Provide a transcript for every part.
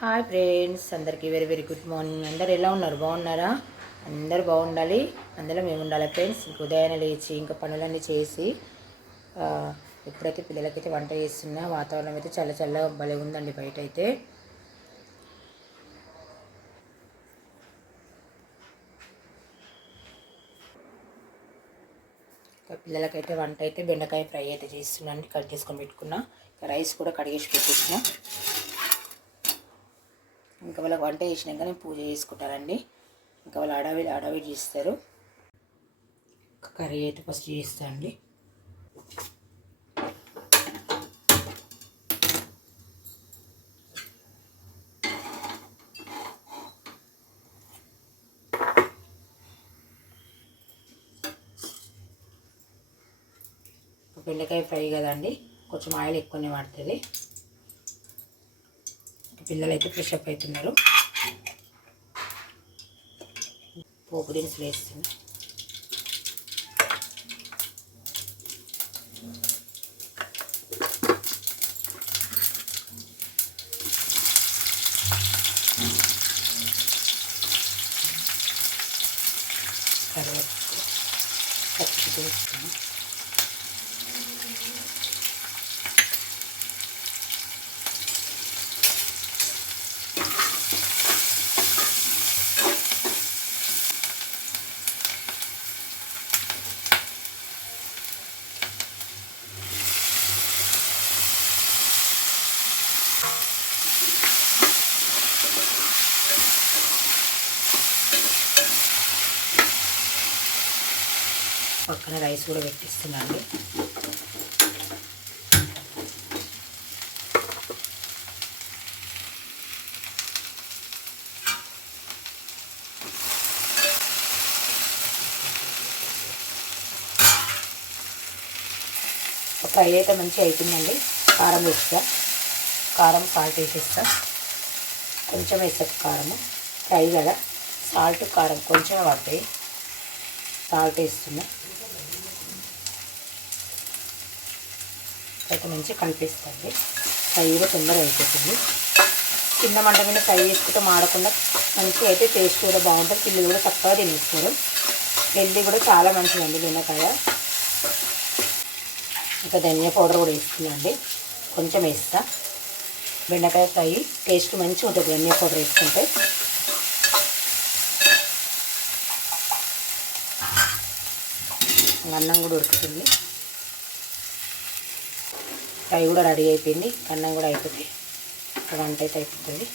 Hi friends, అందరికీ very very good morning. అందరు ఎలా ఉన్నారు? బాగున్నారా? అందరు బాగుండాలి, అందులో మేము ఉండాలి ఫ్రెండ్స్. ఇంక ఉదయాన్నే లేచి ఇంకా పనులన్నీ చేసి ఇప్పుడైతే పిల్లలకైతే వంట చేస్తున్నా. వాతావరణం అయితే చాలా చల్లగా భలే ఉందండి బయట అయితే. పిల్లలకైతే వంట అయితే బెండకాయ ఫ్రై అయితే చేస్తున్నాను, కట్ చేసుకొని పెట్టుకున్నా. రైస్ కూడా కడిగేసి పెట్టేసిన. ఇంకా వాళ్ళకి వంట చేసినాక నేను పూజ చేసుకుంటానండి. ఇంకా వాళ్ళు అడవి చేస్తారు. కర్రీ అయితే ఫస్ట్ చేస్తా అండి. బెండకాయ ఫ్రై కదండి, కొంచెం ఆయిల్ ఎక్కువనే పడుతుంది. పిల్లలు అయితే ఫ్రెష్ అప్ అవుతున్నారు. పోపు దినుసులు వేస్తున్నా. కరివేపాకు, పచ్చిమిర్చి వేస్తున్నా. పక్కన రైస్ కూడా పెట్టిస్తున్నాండి. ఫ్రై అయితే మంచిగా అవుతుందండి. కారం వేస్తా, కారం సాల్ట్ వేసేస్తా. కొంచెం వేస్తా కారము, ఫ్రై కదా, సాల్ట్ కారం కొంచెం పడతాయి. సాల్ట్ వేస్తున్నా. అయితే మంచిగా కలిపేస్తుంది. ఫ్రై కూడా తొందరగా అయిపోతుంది. చిన్న మంట మీద ఫ్రై చేసుకుంటే మాడకుండా మంచిగా అయితే టేస్ట్ కూడా బాగుంటుంది. పిల్లలు కూడా చక్కగా తినేస్తారు. హెల్దీ కూడా చాలా మంచిదండి బెండకాయ. ఇంకా ధనియా పౌడర్ కూడా వేస్తున్నాండి, కొంచెం వేస్తా. బెండకాయ ఫ్రై టేస్ట్ మంచిగా ఉంటుంది ధనియా పౌడర్ వేసుకుంటే. అన్నం కూడా ఉడుకుతుంది. ఫ్రై కూడా రెడీ అయిపోయింది. అన్నం కూడా అయిపోతుంది. వంట అయితే అయిపోతుంది.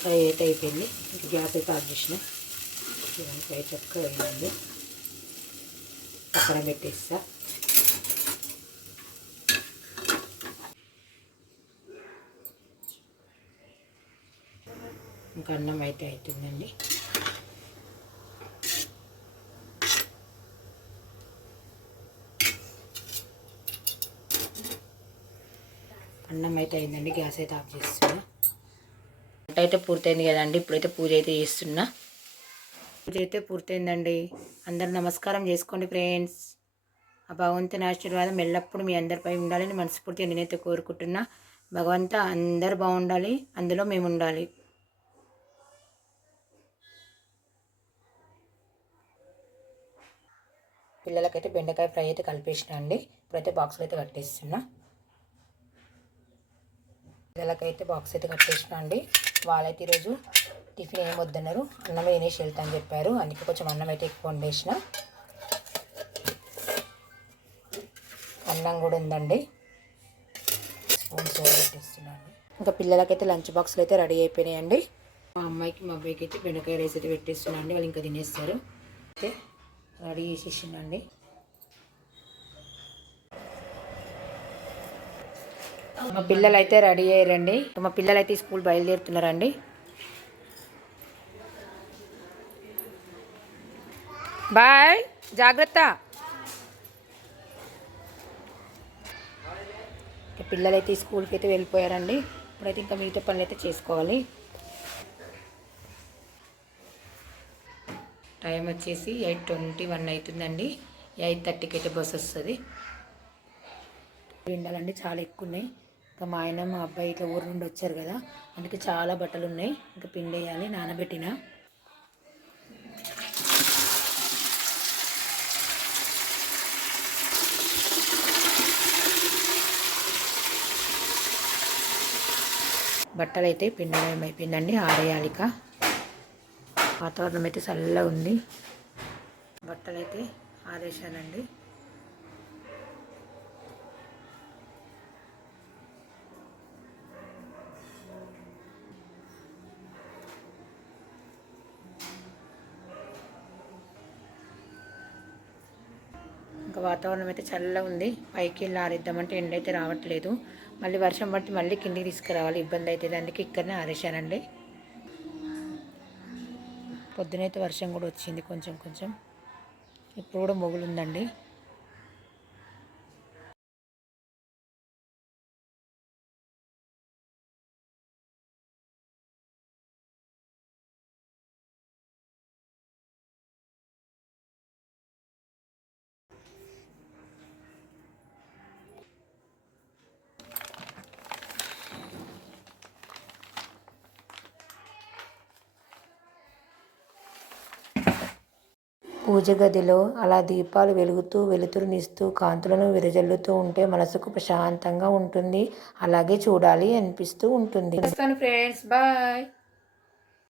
ఫ్రై అయితే అయిపోయింది. ఇంకా గ్యాస్ అయితే ఆఫ్ చేసిన. ఫ్రై చక్కగా అయిందండి. పక్కన పెట్టేస్తా. ఇంకా అన్నం అయితే అవుతుందండి. అన్నం అయితే అయిందండి. గ్యాస్ అయితే ఆఫ్ చేస్తున్నా. వంట అయితే పూర్తయింది కదండి. ఇప్పుడైతే పూజ అయితే చేస్తున్నా. పూజ అయితే పూర్తయిందండి. అందరు నమస్కారం చేసుకోండి ఫ్రెండ్స్. ఆ భగవంతుని ఆశీర్వాదం ఎల్లప్పుడూ మీ అందరిపై ఉండాలని మనస్ఫూర్తిగా నేనైతే కోరుకుంటున్నా. భగవంత అందరు బాగుండాలి, అందులో మేము ఉండాలి. పిల్లలకైతే బెండకాయ ఫ్రై అయితే కలిపేసిన అండి. ఇప్పుడైతే బాక్స్లో అయితే కట్టేస్తున్నా. పిల్లలకైతే బాక్స్ అయితే కట్టేసిన అండి. వాళ్ళైతే ఈరోజు టిఫిన్ ఏం వద్దన్నారు, అన్నమే తినేసి వెళ్తా అని చెప్పారు. అందుకే కొంచెం అన్నం అయితే ఎక్కువ వండేసిన. అన్నం కూడా ఉందండి. స్పూన్స్ పెట్టేస్తున్నాను. ఇంకా పిల్లలకైతే లంచ్ బాక్స్లు అయితే రెడీ అయిపోయినాయండి. మా అమ్మాయికి మా అబ్బాయికి అయితే బెండకాయ రైస్ అయితే పెట్టేస్తున్నాను అండి. వాళ్ళు ఇంకా తినేస్తారు. అయితే రెడీ చేసేసిందండి. మా పిల్లలు అయితే రెడీ అయ్యారండి. మా పిల్లలు అయితే స్కూల్ బయలుదేరుతున్నారండి. బాయ్, జాగ్రత్త. పిల్లలైతే స్కూల్కి అయితే వెళ్ళిపోయారండి. ఇప్పుడైతే ఇంకా మిగతా పనులు అయితే చేసుకోవాలి. టైం వచ్చేసి 8:21 అవుతుందండి. 8:30కి అయితే బస్ వస్తుంది. ఎండాలండి చాలా ఎక్కువ ఉన్నాయి. ఇంకా మా ఆయన మా అబ్బాయి ఇట్లా ఊరు నుండి వచ్చారు కదా, అందుకే చాలా బట్టలు ఉన్నాయి. ఇంకా పిండేయాలి నానబెట్టిన. బట్టలు అయితే పిండడం అయిపోయిందండి, ఆరేయాలి. ఇక వాతావరణం అయితే చల్లగా ఉంది. బట్టలు అయితే ఆరేసానండి. ఇంకా వాతావరణం అయితే చల్లగా ఉంది. పైకి వెళ్ళి ఆరేద్దామంటే ఎండ అయితే రావట్లేదు. మళ్ళీ వర్షం పడితే మళ్ళీ కిందికి తీసుకురావాలి, ఇబ్బంది అవుతుంది. అందుకే ఇక్కడనే ఆరేసానండి. పొద్దునైతే వర్షం కూడా వచ్చింది కొంచెం కొంచెం. ఇప్పుడు కూడా మొగులుందండి. పూజ గదిలో అలా దీపాలు వెలుగుతూ వెలుతురునిస్తూ కాంతులను విరజల్లుతూ ఉంటే మనసుకు ప్రశాంతంగా ఉంటుంది. అలాగే చూడాలి అనిపిస్తూ ఉంటుంది. Friends, bye.